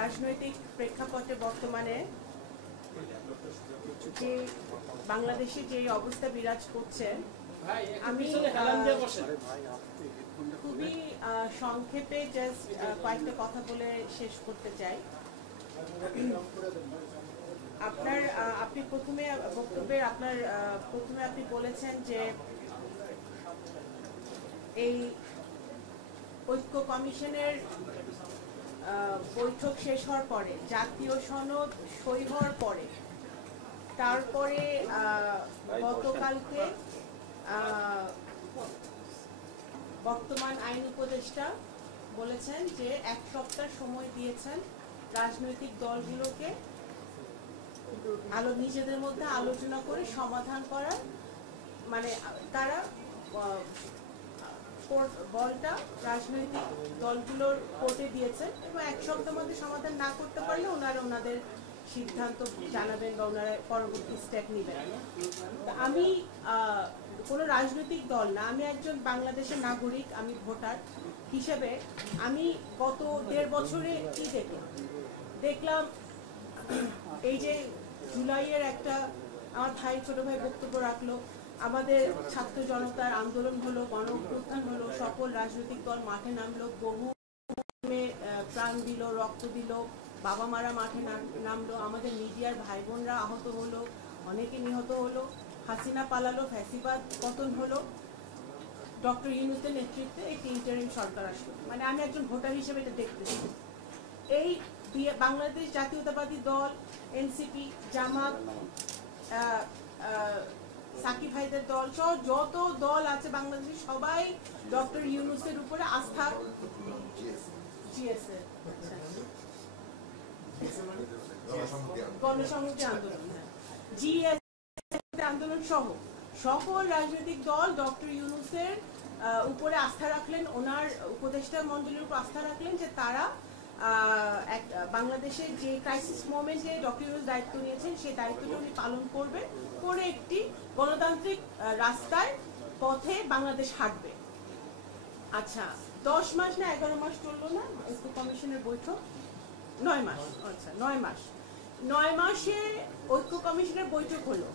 রাজনৈতিক প্রেক্ষাপটে বর্তমানে যে বাংলাদেশে যে অবস্থা বিরাজ করছে, আমি খুবই সংক্ষেপে জাস্ট কয়েকটা কথা বলে শেষ করতে চাই। আপনি প্রথমে বক্তব্যের প্রথমে আপনি বলেছেন যে এই ঐক্য কমিশনের বৈঠক শেষ হওয়ার পরে, জাতীয় সনদ সই হওয়ার পরে, তারপরে গতকালকে বর্তমান আইন উপদেষ্টা বলেছেন যে 1 সপ্তাহ সময় দিয়েছেন রাজনৈতিক দলগুলোকে নিজেদের মধ্যে আলোচনা করে সমাধান করার, মানে তারা বলটা রাজনৈতিক দলগুলোর কোর্টে দিয়েছেন এবং 1 সপ্তাহের মধ্যে সমাধান না করতে পারলে ওনারা ওনাদের সিদ্ধান্ত জানাবেন বা ওনারা পরবর্তী স্টেপ নেবেন। আমি কোনো রাজনৈতিক দল না, আমি একজন বাংলাদেশের নাগরিক, আমি ভোটার হিসেবে আমি গত 1.5 বছরে কি দেখলাম, এই যে জুলাইয়ের একটা আমার ছোট ভাই বক্তব্য রাখলো, আমাদের ছাত্র জনতার আন্দোলন হলো, গণ অভ্যুত্থান হলো, সকল রাজনৈতিক দল মাঠে নামলো, বহু প্রাণ দিল, রক্ত দিল, বাবা মারা মাঠে নামলো, আমাদের মিডিয়ার ভাই বোনরা আহত হলো, অনেকে নিহত হলো, হাসিনা পালালো, ফ্যাসিবাদ পতন হলো, ডক্টর ইউনূসের নেতৃত্বে একটি ইন্টারিম সরকার আসলো। মানে আমি একজন ভোটার হিসেবে এটা দেখতেছি। এই বাংলাদেশ জাতীয়তাবাদী দল, এনসিপি, জামাত, সাকিব ভাইদের দল সহ যত দল আছে বাংলাদেশে, সবাই ডক্টর ইউনূসের উপরে আস্থা, গণসংহতি আন্দোলন, আন্দোলন সহ সকল রাজনৈতিক দল ডক্টর ইউনূসের উপরে আস্থা রাখলেন, ওনার উপদেষ্টা মন্ডলীর উপর আস্থা রাখলেন যে তারা বাংলাদেশের যে ক্রাইসিস মোমেন্টে ডক্টর ইউনূস দায়িত্ব নিয়েছেন সেই দায়িত্বটা উনি পালন করবেন, করে একটি গণতান্ত্রিক রাস্তায় পথে বাংলাদেশ হাঁটবে। আচ্ছা, 10 মাস না 11 মাস চললো না ঐক্য কমিশনের বৈঠক? 9 মাস। আচ্ছা, 9 মাসে ঐক্য কমিশনের বৈঠক হলো।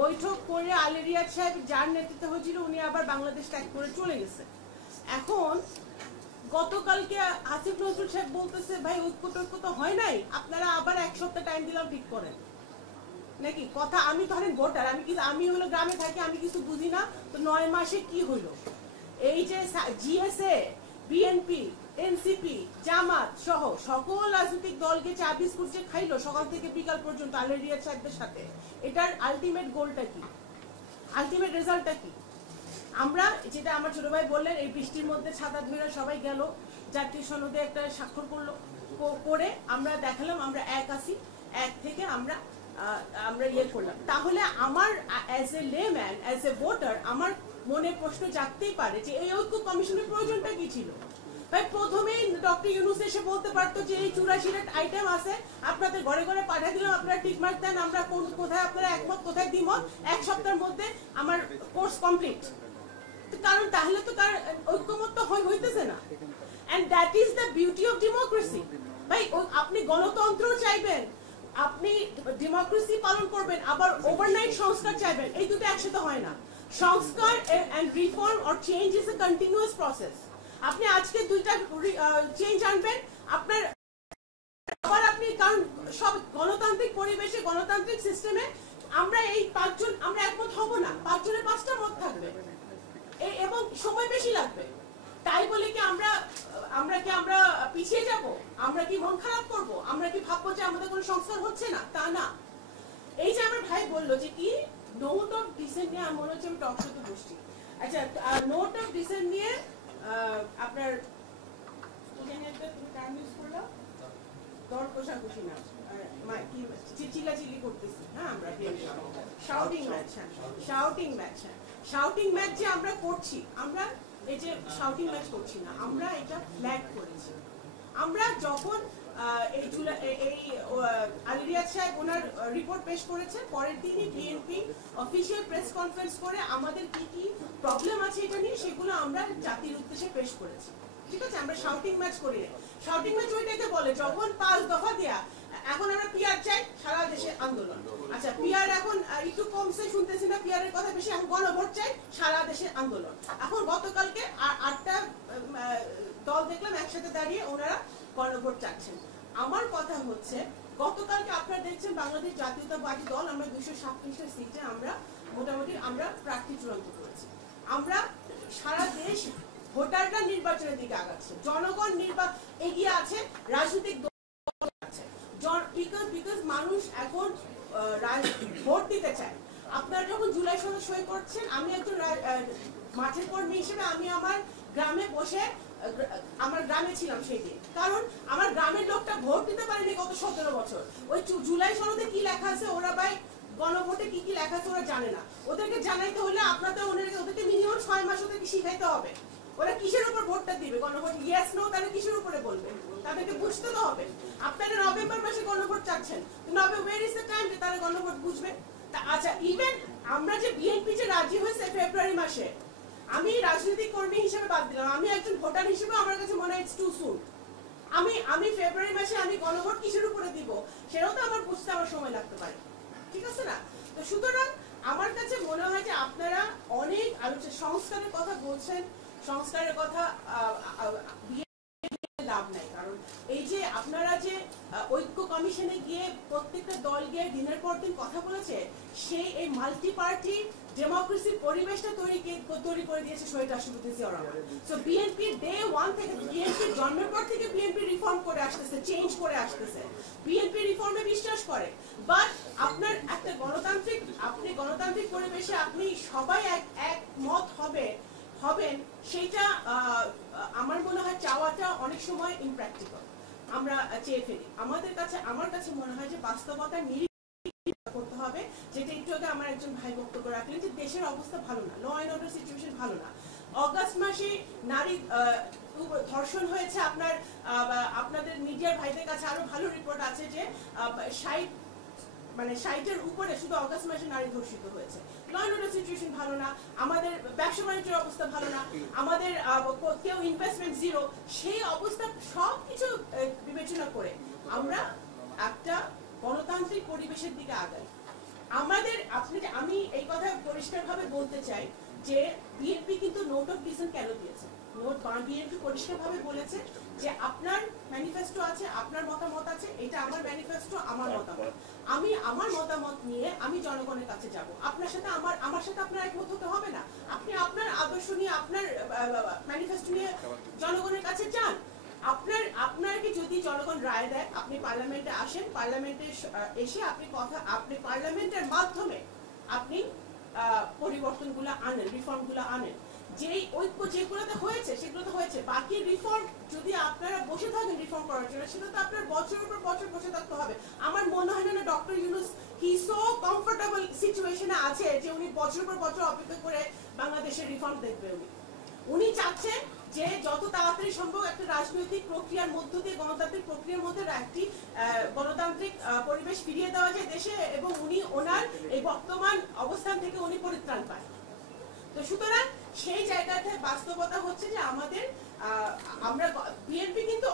বৈঠক করে আলী রিয়াদ সাহেব যার নেতৃত্বে হয়েছিল উনি আবার বাংলাদেশ ত্যাগ করে চলে গেছে। এখন গতকালকে আসিফ নজরুল সাহেব বলতেছে, ভাই ঐক্য তো হয় নাই, আপনারা আবার 1 সপ্তাহ টাইম দিলাম, ঠিক করেন নাকি কথা। আমি ধরেন ভোটার, আমি হলো গ্রামে থাকি, আমি কিছু বুঝি না, তো 9 মাসে কি হইলো? এই যে জিএসএ, বিএনপি, এনসিপি, জামাত সহ সকল রাজনৈতিক দলকে চা বিস্কুট যে খাইলো সকাল থেকে বিকাল পর্যন্ত আলী রিয়াদ সাহেবদের সাথে, এটার আলটিমেট গোলটা কি, আলটিমেট রেজাল্টটা কি? আমরা যেটা আমার ছোট ভাই বললেন, এই বৃষ্টির মধ্যে ছাতা ধরে সবাই গেল, জাতীয় সনদে একটা স্বাক্ষর করলো, করে আমরা দেখালাম আমরা এক আছি, এক থেকে আমরা ইয়ে করলাম। তাহলে আমার as a layman, as a voter, আমার মনে প্রশ্ন জাগতেই পারে যে এই ঐক্য কমিশনের প্রয়োজনটা কি ছিল? ভাই প্রথমেই ডক্টর ইউনূস এসে বলতে পারতো যে এই 84টা আইটেম আছে, আপনাদের ঘরে ঘরে পাঠিয়ে দিলাম, আপনারা টিক মার্ক দেন, আমরা কোথায় আপনারা একমত, কোথায় দ্বিমত, 1 সপ্তাহের মধ্যে আমার কোর্স কমপ্লিট। কারণ তাহলে তো তার ঐক্যমত তো হইতেছে না। And that is the beauty of democracy. ভাই আপনি গণতন্ত্র চাইবেন, আপনি ডেমোক্রেসি পালন করবেন, আবার ওভারনাইট সংস্কার চাইবেন, এই দুটো একসাথে হয় না। সংস্কার and reform or change is a continuous process. আপনি আজকে 2টা চেঞ্জ আনবেন, আপনার আবার আপনি, কারণ সব গণতান্ত্রিক পরিবেশে, গণতান্ত্রিক সিস্টেমে আমরা এই 5 জন আমরা একমত হব না, 5 জনের 5টা মত থাকবে এবং সময় বেশি লাগবে। তাই বলে কি আমরা পিছিয়ে যাব? আমরা কি মন খারাপ করব? আমরা কি ভাববো যে আমাদের কোনো সংস্কার হচ্ছে না? তা না। এই যে আমার ভাই বললো যে কি নোট অফ ডিসেন্ট নিয়ে, মনে হচ্ছে আমি টক শোতে বসছি। আচ্ছা, নোট অফ ডিসেন্ট নিয়ে আপনার তুমি টার্ম ইউজ করলো, দর কষাকষি না, চিল্লাচিল্লি করতেছি। হ্যাঁ, আমরা শাউটিং ম্যাচ, শাউটিং ম্যাচ যে আমরা করছি, আমরা এই যে শাউটিং ম্যাচ করছি না, আমরা এটা ফ্ল্যাগ করেছি। আমরা যখন এই আলী রিয়াদ সাহেব ওনার রিপোর্ট পেশ করেছে, পরের দিনই বিএনপি অফিসিয়াল প্রেস কনফারেন্স করে আমাদের কি কি প্রবলেম আছে এটা নিয়ে সেগুলো আমরা জাতির উদ্দেশ্যে পেশ করেছি। ঠিক আছে, আমরা শাউটিং ম্যাচ করি না। শাউটিং ম্যাচ ওইটাকে বলে যখন 5 দফা দেয়া এখন আমরা পিআর চাই সারা দেশে আন্দোলন। আচ্ছা পিআর এখন একটু কমছে শুনতেছি না পিআর এর কথা বেশি, এখন গণভোট চাই সারা দেশে আন্দোলন। এখন গতকালকে 8টা দল দেখলাম একসাথে দাঁড়িয়ে ওনারা গণভোট চাচ্ছেন। আমার কথা হচ্ছে গতকালকে আপনারা দেখছেন বাংলাদেশ জাতীয়তাবাদী দল আমরা 237টা সিটে আমরা মোটামুটি আমরা প্রার্থী চূড়ান্ত করেছি। আমরা সারা দেশ ভোটাররা নির্বাচনের দিকে আগাচ্ছে, জনগণ এগিয়ে আছে, রাজনৈতিক দল আছে, বিকজ মানুষ এখন ভোট দিতে চায়। আপনারা যখন জুলাই সনদ সই করছেন, আমি একজন মাঠের কর্মী হিসেবে আমি আমার গ্রামে বসে আমার গ্রামে ছিলাম সেই দিন, কারণ আমার গ্রামের লোকটা ভোট দিতে পারেনি গত 17 বছর। ওই জুলাই সনদে কি লেখা আছে ওরা ভাই গণভোটে কি কি লেখা আছে ওরা জানে না। ওদেরকে জানাইতে হলে আপনাদের ওদেরকে মিনিমাম 6 মাস ওদেরকে শিখাইতে হবে। ওরা কিসের উপর ভোটটা দিবে, গণভোট ইয়েস নো তাহলে কিসের উপরে বলবে, তাদেরকে বুঝতে তো হবে। আপনারা নভেম্বর মাসে গণভোট চাচ্ছেন, ওয়্যার ইজ দ্য টাইম যে তারা গণভোট বুঝবে। আচ্ছা ইভেন আমরা যে বিএনপি যে রাজি হয়েছে ফেব্রুয়ারি মাসে, আমি রাজনৈতিক কর্মী হিসেবে বাদ দিলাম, আমি একজন ভোটার হিসেবে আমার কাছে মনে হয় ইটস টু সুন। আমি ফেব্রুয়ারি মাসে আমি গণভোট কিসের উপরে দিব সেটাও তো আমার বুঝতে আমার সময় লাগতে পারে, ঠিক আছে না? তো সুতরাং আমার কাছে মনে হয় যে আপনারা অনেক সংস্কারের কথা বলছেন, সংস্কারের কথা লাভ নাই। কারণ এই যে আপনারা যে ঐক্য কমিশনে গিয়ে প্রত্যেকটা দল গিয়ে দিনের পর দিন কথা বলেছে, সেই এই মাল্টি পার্টি ডেমোক্রেসির পরিবেশটা তৈরি করে দিয়েছে শহীদ রাষ্ট্রপতি Ziaur Rahman. So BNP day 1 থেকে, বিএনপি জন্মের পর থেকে বিএনপি রিফর্ম করে আসতেছে, চেঞ্জ করে আসতেছে, বিএনপি রিফর্মে বিশ্বাস করে। বাট আপনার একটা গণতান্ত্রিক পরিবেশে আপনি সবাই একমত হবেন সেইটা আমার মনে হয় চাওয়াটা অনেক সময় ইমপ্র্যাকটিক্যাল, আমরা চেয়ে ফেলি। আমার কাছে মনে হয় যে বাস্তবতা নিরীক্ষা করতে হবে, যেটা একটু আগে আমার একজন ভাই বক্তব্য রাখলেন যে দেশের অবস্থা ভালো না, ল অ্যান্ড অর্ডার সিচুয়েশন ভালো না। অগাস্ট মাসে নারী ধর্ষণ হয়েছে, আপনাদের মিডিয়ার ভাইদের কাছে আরো ভালো রিপোর্ট আছে যে 60-এর উপরে শুধু অগাস্ট মাসে নারী ধর্ষিত হয়েছে। ল অ্যান্ড অর্ডার সিচুয়েশন ভালো না, আমাদের ব্যবসা বাণিজ্যের অবস্থা ভালো না, আমাদের কেউ ইনভেস্টমেন্ট জিরো। সেই অবস্থা সবকিছু বিবেচনা করে আমরা একটা গণতান্ত্রিক পরিবেশের দিকে আগাই। আমি এই কথা পরিষ্কারভাবে বলতে চাই যে বিএনপি কিন্তু নোট অফ ডিসেন্ট কেন দিয়েছে। বিএনপি পরিষ্কারভাবে বলেছে যে আপনার ম্যানিফেস্টো আছে, আপনার মতামত আছে, এটা আমার ম্যানিফেস্টো, আমার মতামত, আমি আমার মতামত নিয়ে আমি জনগণের কাছে যাব। আপনার সাথে আমার সাথে আপনার একমত হতে হবে না, আপনি আপনার আদর্শ নিয়ে আপনার ম্যানিফেস্টো নিয়ে জনগণের কাছে যান। আপনাকে যদি জনগণ রায় দেয়, আপনি পার্লামেন্টে আসেন, পার্লামেন্টে এসে আপনি পার্লামেন্টের মাধ্যমে আপনি পরিবর্তনগুলো আনেন, রিফর্মগুলো আনেন। যেই ঐক্য যেগুলোতে হয়েছে সেগুলো তো হয়েছে, বাকি রিফর্ম যদি আপনারা বসে থাকেন রিফর্ম করার জন্য, সেটা তো আপনার বছরের পর বছর বসে থাকতে হবে। আমার মনে হয় না doctor Yunus he so comfortable সিচুয়েশনে আছে যে উনি বছরের পর বছর অপেক্ষা করে বাংলাদেশের রিফর্ম দেখবে। উনি চাচ্ছেন যে যত তাড়াতাড়ি সম্ভব একটা রাজনৈতিক প্রক্রিয়ার মধ্য দিয়ে, গণতান্ত্রিক প্রক্রিয়ার মধ্যে একটি গণতান্ত্রিক পরিবেশ ফিরিয়ে দেওয়া যায় দেশে, এবং উনি ওনার এই বর্তমান অবস্থান থেকে উনি পরিত্রাণ পান। তো সুতরাং সেই জায়গাতে বাস্তবতা হচ্ছে যে আমরা বিএনপি কিন্তু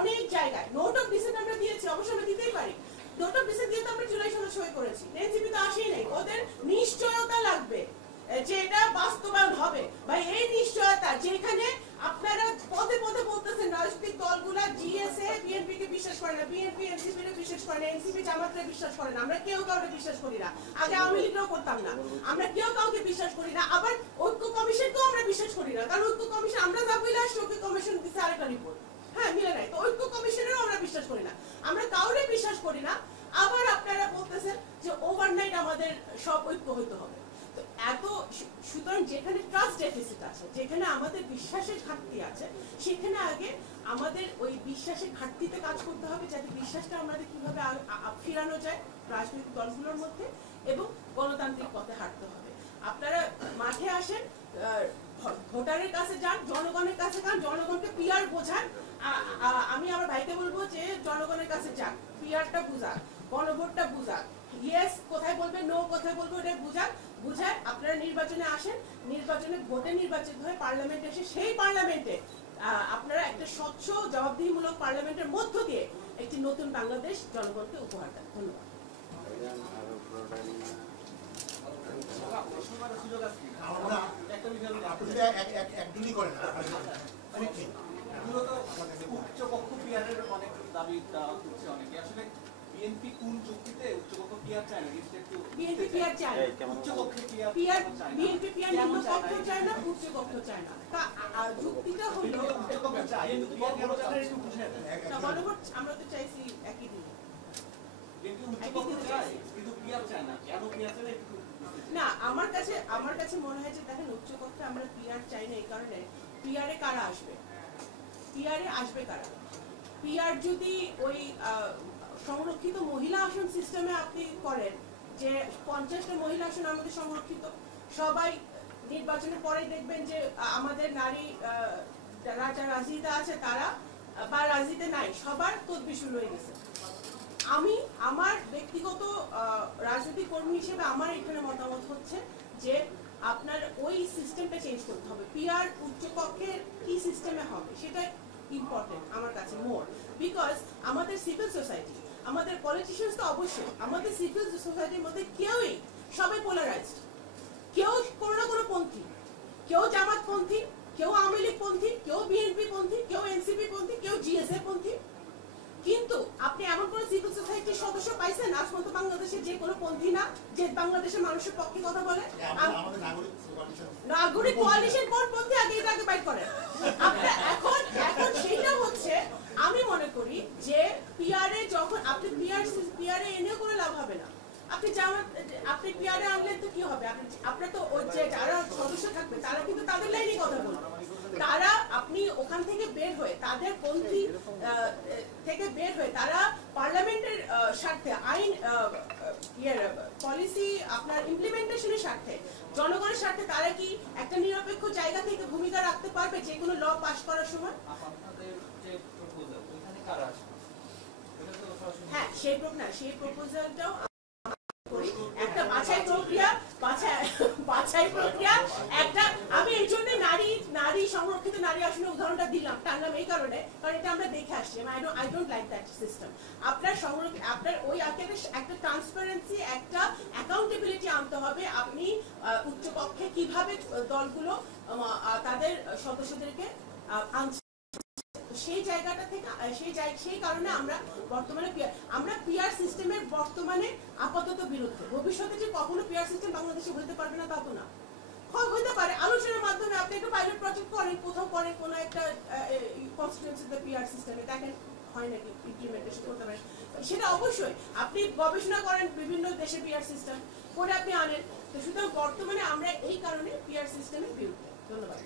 অনেক জায়গায় নোট অফ ডিসেন্ট আমরা দিয়েছি, অবশ্যই আমরা দিতেই পারি। নোট অফ ডিসেন্ট দিয়ে তো আমরা জুলাই সনদ সই করেছি, এনসিপি তো আসেই নাই। ওদের নিশ্চয়তা লাগবে যে এটা বাস্তবায়ন হবে। ভাই এই নিশ্চয়তা যেখানে আপনারা পদে পদে বলতেছেন রাজনৈতিক দলগুলা জিএসএ বিএনপি কে বিশ্বাস করে না, বিএনপি এনসিপি কে বিশ্বাস করে না, এনসিপি জামাতকে বিশ্বাস করে না, আমরা কেউ কাউকে বিশ্বাস করি না। আগে আওয়ামী লীগও করতাম না, আমরা কেউ কাউকে বিশ্বাস করি না। আবার ঐক্য কমিশনকেও আমরা বিশ্বাস করি না, কারণ ঐক্য কমিশন আমরা যা বলে আসছি ঐক্য কমিশন দিচ্ছে আরেকটা রিপোর্ট, হ্যাঁ মিলে নাই। তো ঐক্য কমিশনেরও আমরা বিশ্বাস করি না, আমরা কাউরে বিশ্বাস করি না। আবার আপনারা বলতেছেন যে ওভারনাইট আমাদের সব ঐক্য হইতে হবে। সুতরাং যেখানে ট্রাস্ট ডেফিসিট আছে, যেখানে আমাদের বিশ্বাসের ঘাটতি আছে, সেখানে আগে আমাদের ওই বিশ্বাসের ঘাটতিতে কাজ করতে হবে, যাতে বিশ্বাসটা আমাদের কিভাবে ফিরানো যায় রাজনৈতিক দলগুলোর মধ্যে, এবং গণতান্ত্রিক পথে হাঁটতে হবে। আপনারা মাঠে আসেন, ভোটারের কাছে যান, জনগণের কাছে যান, জনগণকে পিআর বোঝান। আমি আমার ভাইকে বলবো যে জনগণের কাছে যান, পিআরটা বুঝাক, গণভোটটা বুঝাক, ইয়েস কোথায় বলবে, নো কোথায় বলবে, ওটা বুঝায় আপনারা নির্বাচনে আসেন, নির্বাচনে ভোটে নির্বাচিত হয়ে পার্লামেন্টে এসে সেই পার্লামেন্টে আপনারা একটা স্বচ্ছ জবাবদিহিমূলক পার্লামেন্টের মধ্য দিয়ে একটি নতুন বাংলাদেশ জনগণকে উপহার দেন। ধন্যবাদ। বিএনপি কোন যুক্তিতে উচ্চকক্ষ পিয়ার চায় না? বিএনপি পিয়ার চায় না, উচ্চকক্ষে পিয়ার, বিএনপি পিয়ার নিম্নকক্ষ চায় না, উচ্চকক্ষ চায় না। যুক্তিটা হলো উচ্চকক্ষ চায়, কিন্তু পিয়ার কেন চায় না একটু বুঝিয়ে দেন। গণভোট আমরা তো চাইছি একই দিন। বিএনপি উচ্চকক্ষ চায় কিন্তু পিয়ার চায় না, কেন পিয়ার চায় না একটু না, আমার কাছে মনে হয় যে দেখেন উচ্চকক্ষে আমরা পিয়ার চাই না এই কারণে, পিয়ারে কারা আসবে, পিয়ারে আসবে কারা? পিয়ার যদি ওই সংরক্ষিত মহিলা আসন সিস্টেমে আপনি করেন যে 50টা মহিলা আসন আমাদের সংরক্ষিত, সবাই নির্বাচনের পরেই দেখবেন যে আমাদের নারী যারা রাজনীতিতে আছে তারা বা রাজনীতিতে নাই সবার তদবির শুরু হয়ে গেছে। আমি আমার ব্যক্তিগত রাজনৈতিক কর্মী হিসেবে আমার এখানে মতামত হচ্ছে যে আপনার ওই সিস্টেমটা চেঞ্জ করতে হবে। পিআর উচ্চকক্ষের কি সিস্টেমে হবে সেটা ইম্পর্টেন্ট আমার কাছে মোর, বিকজ আমাদের সিভিল সোসাইটি, আমাদের পলিটিশিয়ানস তো অবশ্যই, আমাদের সিভিল সোসাইটির মধ্যে কেউই, সবাই পোলারাইজড, কেউ কোনো না কোনো পন্থী, কেউ জামাত পন্থী, কেউ আওয়ামী লীগ পন্থী, কেউ বিএনপি পন্থী, কেউ এনসিপি পন্থী, কেউ জিএসএ পন্থী। কিন্তু আপনি এমন কোন সিভিল সোসাইটির সদস্য পাইছেন আজ পর্যন্ত বাংলাদেশে যে কোনো পন্থী না, যে বাংলাদেশের মানুষের পক্ষে কথা বলে? নাগরিক কোয়ালিশন কোন পন্থী আগে এটাকে বাইট করে? আপনার এখন সেটা হচ্ছে, আমি মনে করি যে পিআরএ যখন আপনি পিআরএ এনেও কোনো লাভ হবে না। আপনি পিআরএ আনলেন তো কি হবে? আপনার তো যে যারা সদস্য থাকবে তারা কিন্তু তাদের লাইনে কথা বলবে। তারা আপনি ওখান থেকে বের হয়ে তাদের পন্থী থেকে বের হয়ে তারা পার্লামেন্টের স্বার্থে আইন পলিসি আপনার ইমপ্লিমেন্টেশনের স্বার্থে জনগণের স্বার্থে তারা কি একটা নিরপেক্ষ জায়গা থেকে ভূমিকা রাখতে পারবে যে কোনো ল পাস করার সময়? হ্যাঁ, সেই প্রপোজালটাও একটা বাছাই প্রক্রিয়া একটা, আমি এই জন্য নারী সংরক্ষিত নারী আসনের উদাহরণটা টানলাম এই কারণে, কারণ এটা আমরা দেখে আসছি। I don't like that system. আপনার ওই একটা ট্রান্সপারেন্সি, একটা অ্যাকাউন্টেবিলিটি আনতে হবে। আপনি উচ্চকক্ষে কিভাবে দলগুলো তাদের সদস্যদেরকে আনছে, সেই জায়গাটা থেকে সেই কারণে আমরা পিআর সিস্টেমের বর্তমানে আপাতত বিরুদ্ধে। ভবিষ্যতে যে কখনো পিআর সিস্টেম বাংলাদেশে হতে পারবে না তা তো না, হতে পারে আলোচনার মাধ্যমে আপনি একটা পাইলট প্রজেক্ট করেন, কোথাও করেন কোনো একটা কনস্টিটিউয়েন্সিতে পিআর সিস্টেমে, দেখেন হয় নাকি ইমপ্লিমেন্টেশন করতে পারেন। সেটা অবশ্যই আপনি গবেষণা করেন বিভিন্ন দেশের পিআর সিস্টেম করে আপনি আনেন। তো সুতরাং বর্তমানে আমরা এই কারণে পিআর সিস্টেমের বিরুদ্ধে। ধন্যবাদ।